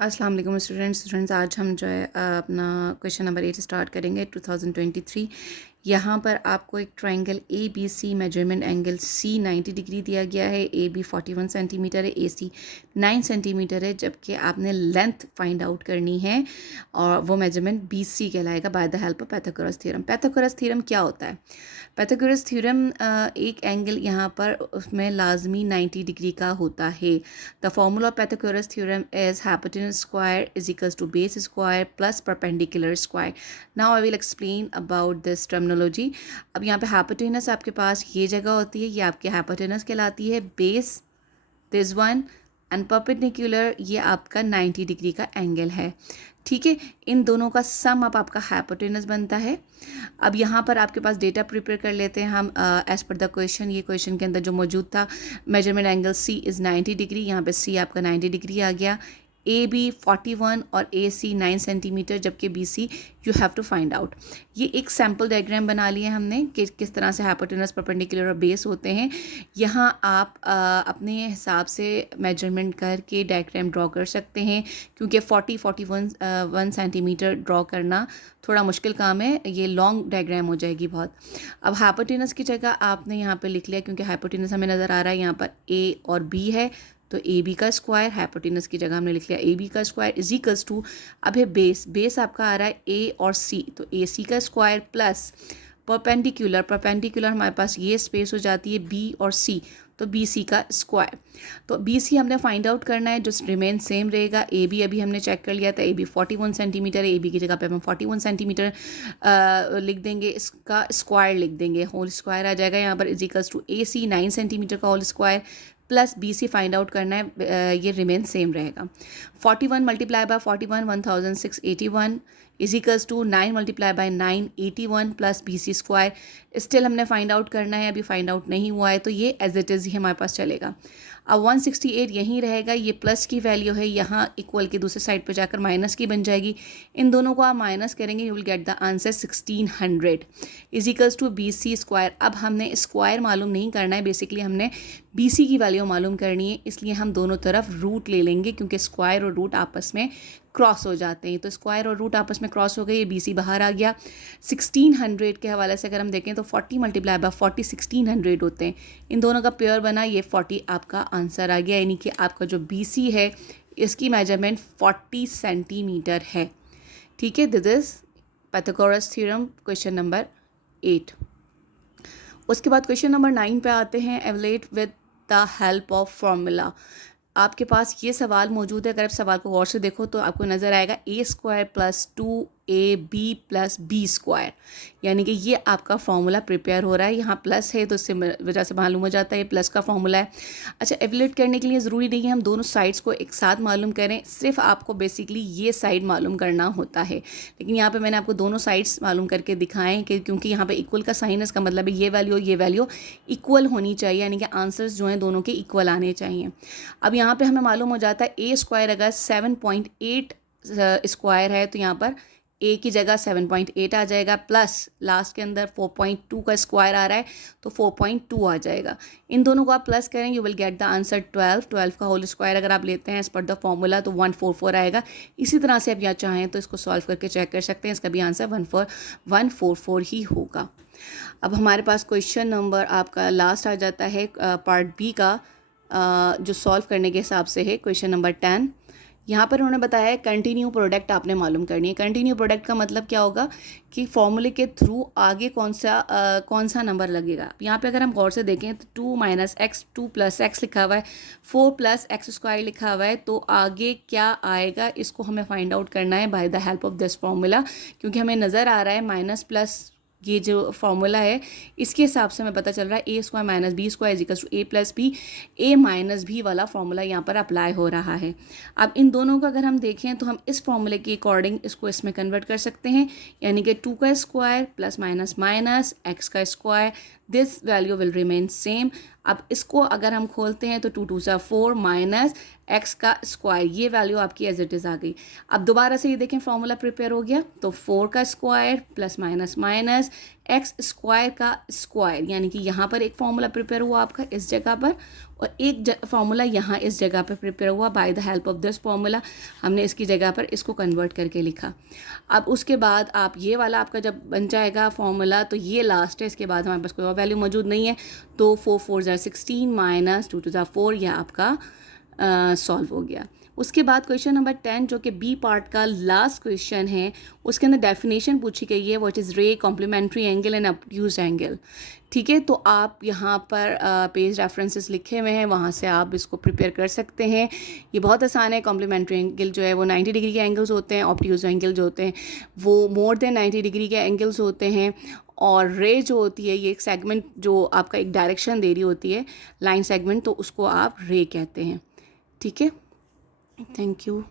अस्सलाम वालेकुम स्टूडेंट्स आज हम जो है अपना क्वेश्चन नंबर 8 स्टार्ट करेंगे 2023। यहाँ पर आपको एक triangle A B C measurement angle C 90 degree दिया गया है। ए बी 41 सेंटीमीटर है, ए सी 9 सेंटीमीटर है, जबकि आपने लेंथ फाइंड आउट करनी है और वो मेजरमेंट बी सी कहलाएगा by the help of Pythagoras theorem. Pythagoras theorem क्या होता है? पाइथागोरस थ्योरम एक एंगल यहाँ पर उसमें लाजमी 90 डिग्री का होता है। The formula of Pythagoras theorem is hypotenuse square is equals to base square plus perpendicular square. Now I will explain about this terminology. अब यहाँ पे हाइपोटेनस आपके पास ये जगह होती है, ये आपकी हाइपोटेनस कहलाती है। Base this one and perpendicular ये आपका 90 डिग्री का एंगल है। ठीक है, इन दोनों का सम अब आपका हाइपोटेनस बनता है। अब यहाँ पर आपके पास डेटा प्रिपेयर कर लेते हैं हम एज पर द क्वेश्चन। ये क्वेश्चन के अंदर जो मौजूद था, measurement angle C is 90 degree. यहाँ पे सी आपका 90 डिग्री आ गया। ए बी 41 और ए सी 9 सेंटीमीटर, जबकि B C you have to find out. ये एक सैम्पल डायग्राम बना लिया हमने कि किस तरह से हाइपोटेनस, परपेंडिकुलर और बेस होते हैं। यहाँ आप अपने हिसाब से मेजरमेंट करके डायग्राम ड्रॉ कर सकते हैं, क्योंकि 41 सेंटीमीटर ड्रॉ करना थोड़ा मुश्किल काम है, ये लॉन्ग डायग्राम हो जाएगी बहुत। अब हाइपोटेनस की जगह आपने यहाँ पे लिख लिया, क्योंकि हाइपोटेनस हमें नज़र आ रहा है यहाँ पर ए और बी है, तो ए बी का स्क्वायर, हाइपोटेनस की जगह हमने लिख लिया ए बी का स्क्वायर इज इक्वल्स टू, अब है बेस आपका आ रहा है ए और सी, तो ए सी का स्क्वायर प्लस परपेंडिकुलर हमारे पास ये स्पेस हो जाती है बी और सी, तो बी सी का स्क्वायर। तो बी सी हमने फाइंड आउट करना है, जो रिमेन सेम रहेगा। ए बी अभी हमने चेक कर लिया था, ए बी 41 सेंटीमीटर है, ए बी की जगह पे हम 41 सेंटीमीटर लिख देंगे, इसका स्क्वायर लिख देंगे, होल स्क्वायर आ जाएगा यहाँ पर, is equals to A C 9 centimetre का whole square plus B C find out करना है, ये रिमेन सेम रहेगा। 41 multiply by 41 1681 is equals to 9 multiply by 9 81 plus B C square. Still हमने फाइंड आउट करना है, अभी फाइंड आउट नहीं हुआ है, तो ये एज इट इज़ ही हमारे पास चलेगा। अब 168 यहीं रहेगा, ये प्लस की वैल्यू है, यहाँ इक्वल की दूसरे साइड पर जाकर माइनस की बन जाएगी। इन दोनों को आप माइनस करेंगे, you will get the answer 1600 is equals to B C square. अब हमने स्क्वायर मालूम नहीं करना है, बेसिकली हमने बी सी की वैल्यू मालूम करनी है, इसलिए हम दोनों तरफ रूट ले लेंगे, क्योंकि स्क्वायर और रूट आपस में क्रॉस हो जाते हैं। तो स्क्वायर और रूट आपस में क्रॉस हो गए, ये बी सी बाहर आ गया। 1600 के हवाले से अगर हम देखें तो 40 मल्टीप्लाई बाय 40 1600 होते हैं, इन दोनों का पेयर बना, ये 40 आपका आंसर आ गया, यानी कि आपका जो बी सी है इसकी मेजरमेंट 40 सेंटीमीटर है। ठीक है, this is Pythagoras theorem question number 8। उसके बाद क्वेश्चन नंबर 9 पे आते हैं, evaluate with the help of formula. आपके पास ये सवाल मौजूद है, अगर आप सवाल को गौर से देखो तो आपको नज़र आएगा A square plus 2ab plus B square, यानी कि ये आपका फॉर्मूला प्रिपेयर हो रहा है। यहाँ प्लस है तो इससे वजह से मालूम हो जाता है ये प्लस का फॉर्मूला है। अच्छा, एवलेट करने के लिए ज़रूरी नहीं है हम दोनों साइड्स को एक साथ मालूम करें, सिर्फ आपको बेसिकली ये साइड मालूम करना होता है। लेकिन यहाँ पे मैंने आपको दोनों साइड्स मालूम करके दिखाएं कि क्योंकि यहाँ पे इक्वल का साइन है, इसका मतलब है ये वैल्यू इक्वल होनी चाहिए, यानी कि आंसर्स जो हैं दोनों के इक्वल आने चाहिए। अब यहाँ पे हमें मालूम हो जाता है ए स्क्वायर अगर 7.8 स्क्वायर है, तो यहाँ पर ए की जगह 7.8 आ जाएगा, प्लस लास्ट के अंदर 4.2 का स्क्वायर आ रहा है, तो 4.2 आ जाएगा। इन दोनों को आप प्लस करें, you will get the answer 12 का होल स्क्वायर अगर आप लेते हैं एज पर द फॉर्मूला तो 144 आएगा। इसी तरह से आप यहाँ चाहें तो इसको सॉल्व करके चेक कर सकते हैं, इसका भी आंसर 144 ही होगा। अब हमारे पास क्वेश्चन नंबर आपका लास्ट आ जाता है पार्ट बी का, जो सॉल्व करने के हिसाब से है, क्वेश्चन नंबर 10। यहाँ पर उन्होंने बताया है कंटिन्यू प्रोडक्ट आपने मालूम करनी है। कंटिन्यू प्रोडक्ट का मतलब क्या होगा कि फॉर्मूले के थ्रू आगे कौन सा नंबर लगेगा। यहाँ पे अगर हम गौर से देखें तो 2 - x 2 + x लिखा हुआ है, 4 + x² लिखा हुआ है, तो आगे क्या आएगा इसको हमें फाइंड आउट करना है by the help of this formula. क्योंकि हमें नज़र आ रहा है माइनस प्लस ये जो फॉर्मूला है इसके हिसाब से हमें पता चल रहा है A square minus B square is equals to A plus B, A minus B वाला फॉर्मूला यहाँ पर अप्लाई हो रहा है। अब इन दोनों का अगर हम देखें तो हम इस फॉर्मूले के अकॉर्डिंग इसको इसमें कन्वर्ट कर सकते हैं, यानी कि 2 का square plus minus minus X का square, this value will remain same. अब इसको अगर हम खोलते हैं तो 2 2 सा 4 माइनस एक्स का स्क्वायर, ये वैल्यू आपकी एज इट इज़ आ गई। अब दोबारा से ये देखें फॉर्मूला प्रिपेयर हो गया, तो 4 का square plus minus minus x square का स्क्वायर, यानी कि यहाँ पर एक फॉर्मूला प्रिपेयर हुआ आपका इस जगह पर, और एक फॉर्मूला यहाँ इस जगह पर प्रिपेयर हुआ। By the help of this formula हमने इसकी जगह पर इसको कन्वर्ट करके लिखा। अब उसके बाद आप ये वाला आपका जब बन जाएगा फॉर्मूला, तो ये लास्ट है, इसके बाद हमारे पास कोई और वैल्यू मौजूद नहीं है, तो 4 4 ज़ा 16 माइनस 2 2 ज़ा 4, यह आपका सॉल्व हो गया। उसके बाद क्वेश्चन नंबर 10 जो कि बी पार्ट का लास्ट क्वेश्चन है, उसके अंदर डेफिनेशन पूछी गई है, what is ray, complementary angle and obtuse angle. ठीक है, तो आप यहाँ पर पेज रेफरेंसेस लिखे हुए हैं, वहाँ से आप इसको प्रिपेयर कर सकते हैं। ये बहुत आसान है। कॉम्प्लीमेंट्री एंगल जो है वो 90 डिग्री के एंगल्स होते हैं, ऑब्ट्यूज एंगल जो होते हैं वो मोर देन 90 डिग्री के एंगल्स होते हैं, और रे जो होती है ये एक सेगमेंट जो आपका एक डायरेक्शन दे रही होती है, लाइन सेगमेंट, तो उसको आप रे कहते हैं। ठीक है, थैंक यू।